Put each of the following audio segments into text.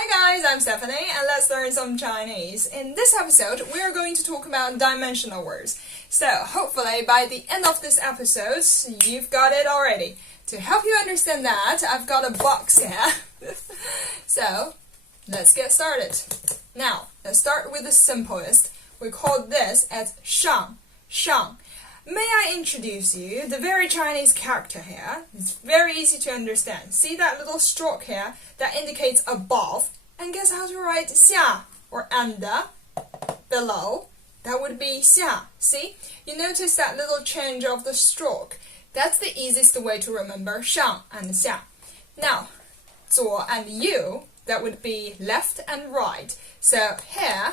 Hi guys, I'm Stephanie and let's learn some Chinese. In this episode, we are going to talk about dimensional words. So hopefully by the end of this episode, you've got it already. To help you understand that, I've got a box here. So let's get started. Now, let's start with the simplest. We call this as 上, 上. May I introduce you the very Chinese character here? It's very easy to understand. See that little stroke here that indicates above? And guess how to write 下 or under, below? That would be 下. See? You notice that little change of the stroke. That's the easiest way to remember 上 and 下. Now, 左 and右, that would be left and right. So here,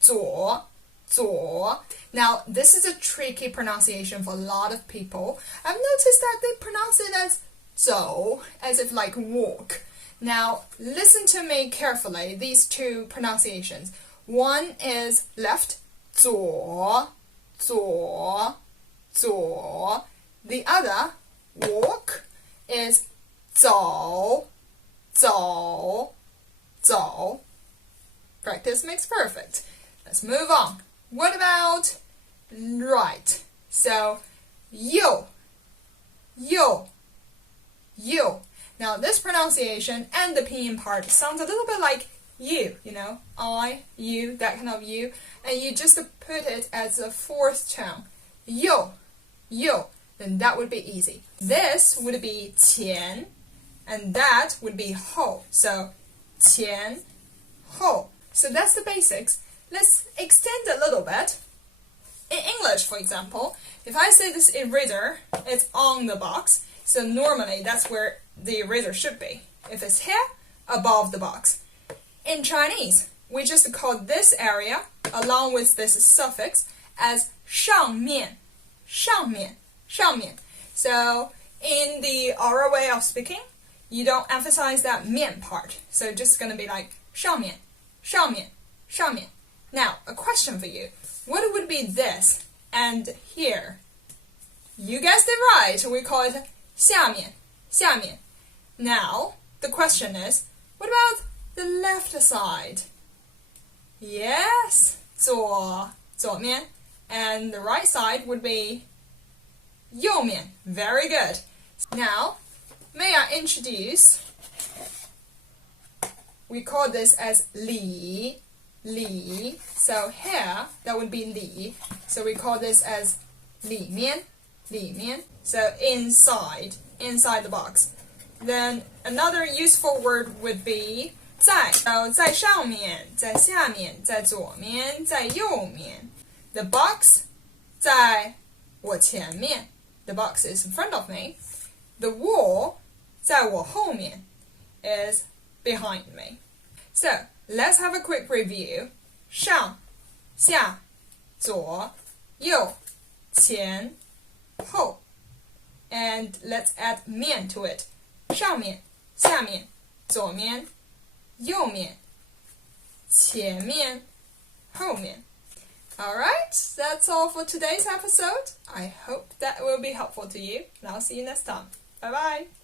左, 左. Now, this is a tricky pronunciation for a lot of people. I've noticed that they pronounce it as 走, as if like walk. Now, listen to me carefully, these two pronunciations. One is left, 左, 左, 左. The other, walk, is 走, 走, 走. Practice makes perfect. Let's move on. What about right? So, 右, 右, 右. Now, this pronunciation and the pinyin part sounds a little bit like you, you know, I, you, that kind of you, and you just put it as a fourth tone. 右, 右, then that would be easy. This would be 前, and that would be 后. So, 前, 后. So that's the basics. Let's extend a little bit. In English, for example, if I say this eraser is on the box, so normally that's where the eraser should be. If it's here, above the box. In Chinese, we just call this area, along with this suffix, as 上面, 上面, 上面. So, in the oral way of speaking, you don't emphasize that 面 part. So it's just going to be like 上面, 上面, 上面. Now, a question for you. What would be this and here? You guessed it right. We call it 下面, 下面. Now, the question is, what about the left side? Yes, 左, 左面. And the right side would be 右面. Very good. Now, may I introduce, we call this as 里, 里. So here, that would be 里. So we call this as 里面, 里面. So inside the box. Then another useful word would be 在. So 在上面, 在下面, 在左面, 在右面. The box 在我前面. The box is in front of me. The wall 在我后面 is behind me. So, let's have a quick review. 上, 下, 左, 右, 前, 后. And let's add 面 to it. 上面, 下面, 左面, 右面, 前面, 后面. Alright, that's all for today's episode. I hope that will be helpful to you, and I'll see you next time. Bye bye!